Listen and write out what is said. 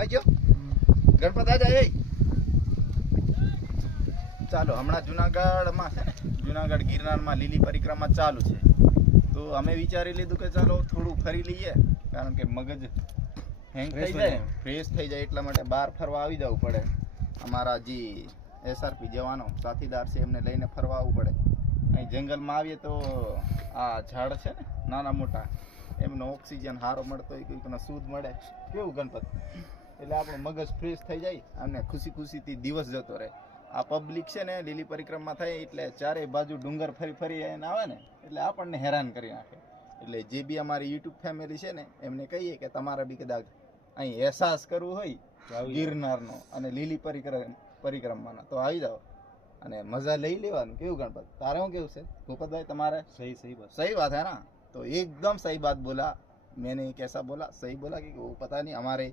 આજો ગણપત આ જાય. ચાલો હમણાં જુનાગઢમાં છે ને, જુનાગઢ ગિરનારમાં લીલી પરિક્રમા ચાલુ છે. તો અમે વિચારી લીધું કે ચાલો થોડું ફરી લઈએ, કારણ કે મગજ હેંગ થઈ જાય, ફ્રેશ થઈ જાય, એટલા માટે બહાર ફરવા આવી જવું પડે. અમારા જે એસઆરપી જવાનો સાથીદાર છે એમને લઈને ફરવા આવવું પડે. અહીં જંગલમાં આવીએ તો આ ઝાડ છે ને નાના મોટા, એમનો ઓક્સિજન સારો મળતો હોય, કોઈકનો શુદ્ધ મળે, કેવું ગણપત, એટલે આપણું મગજ ફ્રેશ થઈ જાય અને ખુશી ખુશીથી દિવસ જતો રહે. આ પબ્લિક છે ને લીલી પરિક્રમા થાય એટલે ચારે બાજુ ડુંગર ફરી ફરી એને આવે ને એટલે આપણને હેરાન કરી નાખે. એટલે જે બી અમારી યુટ્યુબ ફેમિલી છે ને એમને કહીએ કે તમારે બી કદાચ અહીં અહેસાસ કરવું હોય ગિરનારનો અને લીલી પરિક્રમાનો તો આવી જાઓ અને મજા લઈ લેવાનું. કેવું ગણપત, તારે શું કેવું છે ભૂપતભાઈ? તમારે सही बात है ना, तो एकदम सही बात बोला मैंने. कैसा बोला? सही बोला कि वो पता नहीं हमारे